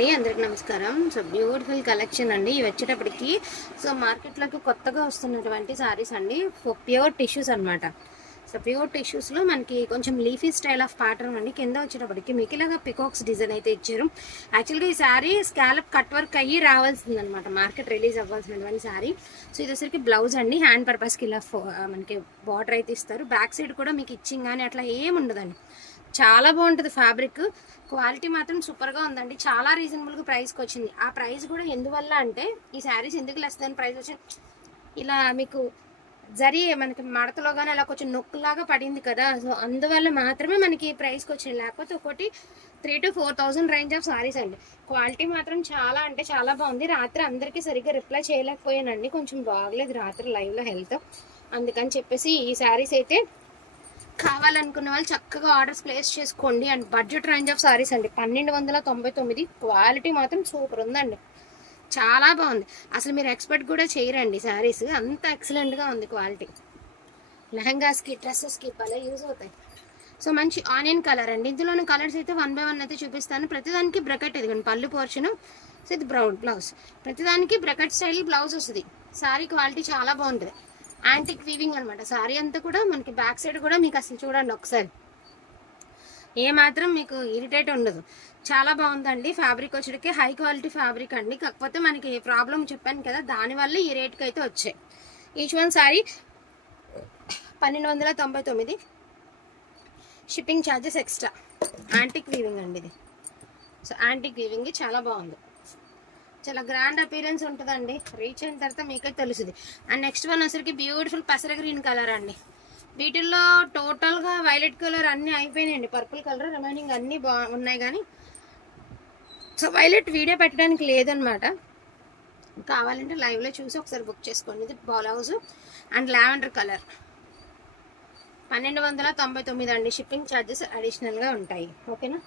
అండి, అందరికి నమస్కారం. సో బ్యూటిఫుల్ కలెక్షన్ అండి ఇవి వచ్చేటప్పటికి. సో మార్కెట్లోకి కొత్తగా వస్తున్నటువంటి సారీస్ అండి, ప్యూర్ టిష్యూస్ అనమాట. సో ప్యూర్ టిష్యూస్లో మనకి కొంచెం లీఫీ స్టైల్ ఆఫ్ ప్యాటర్న్ అండి. కింద వచ్చేటప్పటికి మీకు ఇలాగా పికాక్స్ డిజైన్ అయితే ఇచ్చారు. యాక్చువల్గా ఈ శారీ స్కాలప్ కట్ వర్క్ అయ్యి రావాల్సింది అనమాట, మార్కెట్ రిలీజ్ అవ్వాల్సినటువంటి శారీ. సో ఇది వచ్చరికి బ్లౌజ్ అండి, హ్యాండ్ పర్పస్కి ఇలా మనకి బార్డర్ అయితే ఇస్తారు. బ్యాక్ సైడ్ కూడా మీకు ఇచ్చింగ్ కానీ అట్లా ఏమి ఉండదండి. చాలా బాగుంటుంది ఫ్యాబ్రిక్, క్వాలిటీ మాత్రం సూపర్గా ఉందండి. చాలా రీజనబుల్గా ప్రైస్కి వచ్చింది. ఆ ప్రైస్ కూడా ఎందువల్ల అంటే ఈ శారీస్ ఎందుకు లెస్ దాన్ ప్రైస్ వచ్చింది, ఇలా మీకు జరీ మనకి మడతలో కానీ అలా కొంచెం నొక్కులాగా పడింది కదా. సో అందువల్ల మాత్రమే మనకి ఈ ప్రైస్కి వచ్చింది. లేకపోతే ఒకటి 3,000 to 4,000 రేంజ్ ఆఫ్ సారీస్ అండి. క్వాలిటీ మాత్రం చాలా అంటే చాలా బాగుంది. రాత్రి అందరికీ సరిగ్గా రిప్లై చేయలేకపోయానండి, కొంచెం బాగలేదు రాత్రి లైవ్లో హెల్త్. అందుకని చెప్పేసి ఈ శారీస్ అయితే కావాలనుకున్న వాళ్ళు చక్కగా ఆర్డర్స్ ప్లేస్ చేసుకోండి. And budget range of saris అండి, 1299. క్వాలిటీ మాత్రం సూపర్ ఉందండి, చాలా బాగుంది. అసలు మీరు ఎక్స్పెక్ట్ కూడా చేయరండి, శారీస్ అంత ఎక్సలెంట్గా ఉంది క్వాలిటీ. లెహంగాస్కి డ్రెస్సెస్కి భలే యూజ్ అవుతాయి. సో మంచి ఆనియన్ కలర్ అండి. ఇందులోని కలర్స్ అయితే 1 by 1 అయితే చూపిస్తాను. ప్రతిదానికి బ్రకెట్ ఎదిగండి, పళ్ళు పోర్షన్. సో ఇది బ్రౌన్ బ్లౌజ్, ప్రతిదానికి బ్రకెట్ స్టైల్ బ్లౌజ్ వస్తుంది. శారీ క్వాలిటీ చాలా బాగుంటుంది, యాంటిక్ వీవింగ్ అనమాట. శారీ అంతా కూడా మనకి బ్యాక్ సైడ్ కూడా మీకు అసలు చూడండి ఒకసారి, ఏమాత్రం మీకు ఇరిటేట్ ఉండదు. చాలా బాగుందండి. ఫ్యాబ్రిక్ వచ్చేటికి హై క్వాలిటీ ఫ్యాబ్రిక్ అండి. కాకపోతే మనకి ప్రాబ్లం చెప్పాను కదా, దానివల్ల ఈ రేట్కి అయితే వచ్చాయి. Each one sari 1299. Shipping charges extra. Antique weaving అండి ఇది. సో యాంటిక్ వీవింగ్ చాలా బాగుంది, చాలా గ్రాండ్ అపీరెన్స్ ఉంటుందండి. రీచ్ అయిన తర్వాత మీకే తెలుస్తుంది. అండ్ నెక్స్ట్ వన్ వచ్చరికి బ్యూటిఫుల్ పెసర గ్రీన్ కలర్ అండి. వీటిల్లో టోటల్గా వైలెట్ కలర్ అన్నీ అయిపోయినాయండి, పర్పుల్ కలర్ రిమైనింగ్ అన్నీ ఉన్నాయి కానీ సో వైలెట్ వీడియో పెట్టడానికి లేదనమాట. కావాలంటే లైవ్లో చూసి ఒకసారి బుక్ చేసుకోండి. ఇది బ్లౌజ్ అండ్ లావెండర్ కలర్ 1299 అండి. షిప్పింగ్ ఛార్జెస్ అడిషనల్గా ఉంటాయి, ఓకేనా.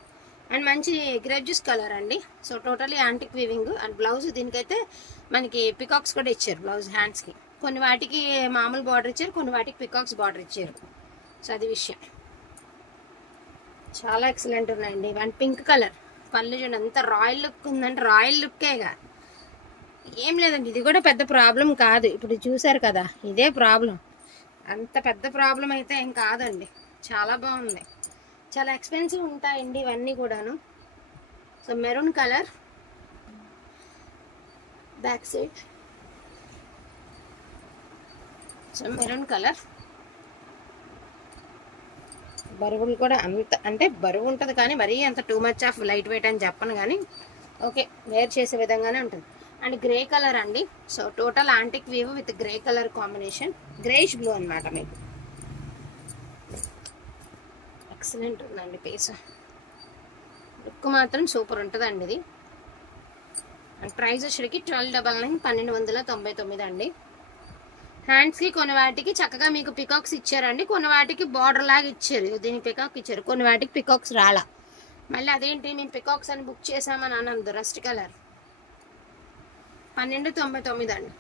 అండ్ మంచి గ్రేప్ కలర్ అండి. So totally antique weaving. And blouse దీనికైతే మనకి పికాక్స్ కూడా ఇచ్చారు బ్లౌజ్ హ్యాండ్స్కి. కొన్ని వాటికి మామూలు బార్డర్ ఇచ్చారు, కొన్ని వాటికి పికాక్స్ బార్డర్ ఇచ్చారు. సో అది విషయం, చాలా ఎక్సలెంట్ ఉన్నాయండి. అండ్ పింక్ కలర్ పళ్ళు చూడండి, అంత రాయల్ లుక్ ఉందంటే రాయల్ లుక్కేగా, ఏం లేదండి. ఇది కూడా పెద్ద ప్రాబ్లం కాదు, ఇప్పుడు చూసారు కదా ఇదే ప్రాబ్లం. అంత పెద్ద ప్రాబ్లం అయితే ఏం కాదండి, చాలా బాగుంది. చాలా ఎక్స్పెన్సివ్ ఉంటాయండి ఇవన్నీ కూడాను. So maroon colour back side. So maroon colour బరువులు కూడా అంత అంటే బరువు ఉంటుంది కానీ మరీ అంత too much of light weight అని చెప్పను కానీ ఓకే, వేర్ చేసే విధంగానే ఉంటుంది. అండ్ గ్రే కలర్ అండి. So total antique weave with grey colour combination, greyish blue అనమాట. మీకు ఎక్సలెంట్ ఉందండి పీస్, లుక్ మాత్రం సూపర్ ఉంటుందండి ఇది. అండ్ ప్రైస్ వచ్చేటికి 1299, 1299 అండి. హ్యాండ్స్కి కొన్ని వాటికి చక్కగా మీకు పికాక్స్ ఇచ్చారండి, కొన్ని వాటికి బార్డర్ లాగా ఇచ్చారు. దీనికి పికాక్ ఇచ్చారు, కొన్ని వాటికి పికాక్స్ రాలా. మళ్ళీ అదేంటి మేము పికాక్స్ అని బుక్ చేసామని అనందు. రస్ట్ కలర్ 1299 అండి.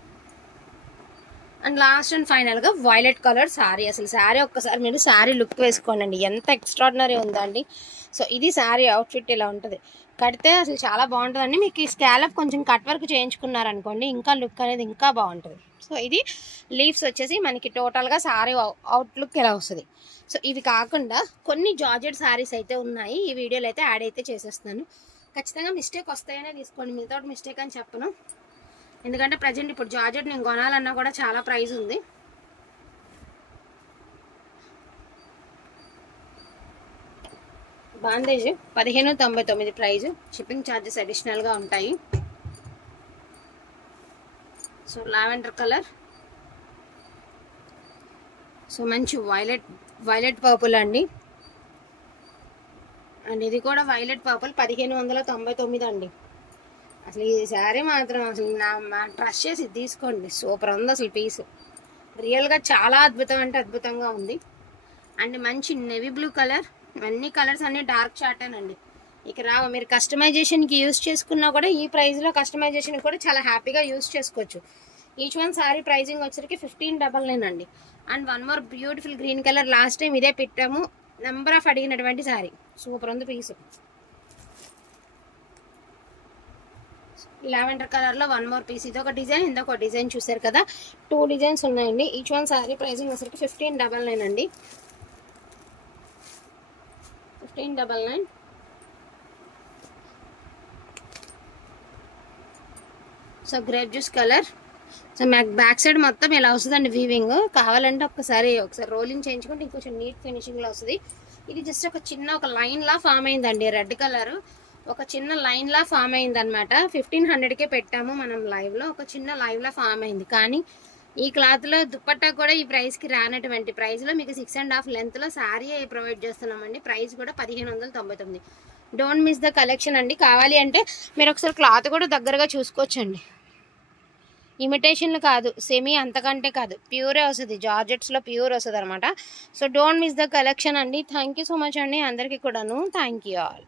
అండ్ లాస్ట్ అండ్ ఫైనల్గా వైలెట్ కలర్ శారీ. అసలు శారీ ఒక్కసారి మీరు శారీ లుక్ వేసుకోండి, ఎంత ఎక్స్ట్రాడినరీ ఉందండి. సో ఇది శారీ అవుట్ఫిట్ ఇలా ఉంటుంది, కడితే అసలు చాలా బాగుంటుందండి. మీకు ఈ స్కాలప్ కొంచెం కట్ వర్క్ చేయించుకున్నారనుకోండి, ఇంకా లుక్ అనేది ఇంకా బాగుంటుంది. సో ఇది లీవ్స్ వచ్చేసి మనకి టోటల్గా శారీ అవుట్ లుక్ ఇలా వస్తుంది. సో ఇవి కాకుండా కొన్ని జార్జెట్ శారీస్ అయితే ఉన్నాయి, ఈ వీడియోలో అయితే యాడ్ అయితే చేసేస్తున్నాను. ఖచ్చితంగా మిస్టేక్ వస్తాయనే తీసుకోండి, వితౌట్ మిస్టేక్ అని చెప్పను. ఎందుకంటే ప్రజెంట్ ఇప్పుడు జార్జెట్ నేను కొనాలన్నా కూడా చాలా ప్రైస్ ఉంది. బాందేజ్ 1599 ప్రైజ్, షిప్పింగ్ ఛార్జెస్ అడిషనల్గా ఉంటాయి. So lavender colour. సో మంచి వైలెట్ పర్పుల్ అండి. అండ్ ఇది కూడా వైలెట్ పర్పుల్ 1599 అండి. అసలు ఈ శారీ మాత్రం అసలు ట్రస్ట్ చేసి తీసుకోండి, సూపర్ ఉంది అసలు పీస్. రియల్గా చాలా అద్భుతం అంటే అద్భుతంగా ఉంది. అండ్ మంచి నేవీ బ్లూ కలర్. ఇవన్నీ కలర్స్ అన్నీ డార్క్ చార్టేనండి, ఇక రావు. మీరు కస్టమైజేషన్కి యూజ్ చేసుకున్నా కూడా ఈ ప్రైస్లో కస్టమైజేషన్ కూడా చాలా హ్యాపీగా యూజ్ చేసుకోవచ్చు. ఈచ్ వన్ శారీ ప్రైజింగ్ వచ్చరికి 1599 అండి. And one more beautiful green colour, last time ఇదే పెట్టాము, నెంబర్ ఆఫ్ అడిగినటువంటి శారీ. సూపర్ ఉంది పీసు. లావెండర్ కలర్లో 1 మోర్ పీస్. ఇది ఒక డిజైన్, ఇంకొక డిజైన్ చూసారు కదా, 2 డిజైన్స్ ఉన్నాయండి. ఈచ్ వన్ శారీ ప్రైసింగ్ వచ్చరికి 1599 అండి. 1599. So grape juice colour. So back side మొత్తం ఇలా వస్తుందండి వీవింగ్. కావాలంటే ఒకసారి రోలింగ్ చేయించుకుంటే ఇంకొంచెం నీట్ ఫినిషింగ్లో వస్తుంది. ఇది జస్ట్ ఒక చిన్న ఒక లైన్లా ఫామ్ అయిందండి. రెడ్ కలర్ ఒక చిన్న లైన్లా ఫామ్ అయింది అనమాట. 1500కే పెట్టాము మనం లైవ్లో. ఒక చిన్న లైవ్లా ఫామ్ అయింది. కానీ ఈ క్లాత్లో దుపట్టా కూడా ఈ ప్రైస్కి రానటువంటి ప్రైస్లో మీకు 6.5 లెంత్లో శారీ ప్రొవైడ్ చేస్తున్నామండి. ప్రైస్ కూడా 1599. డోంట్ మిస్ ద కలెక్షన్ అండి. కావాలి అంటే మీరు ఒకసారి క్లాత్ కూడా దగ్గరగా చూసుకోవచ్చండి. ఇమిటేషన్లు కాదు, సెమీ అంతకంటే కాదు, ప్యూరే వస్తుంది. జార్జెట్స్లో ప్యూర్ వస్తుంది అనమాట. So don't miss the collection అండి. థ్యాంక్ యూ సో మచ్ అండి అందరికీ కూడాను. Thank you all.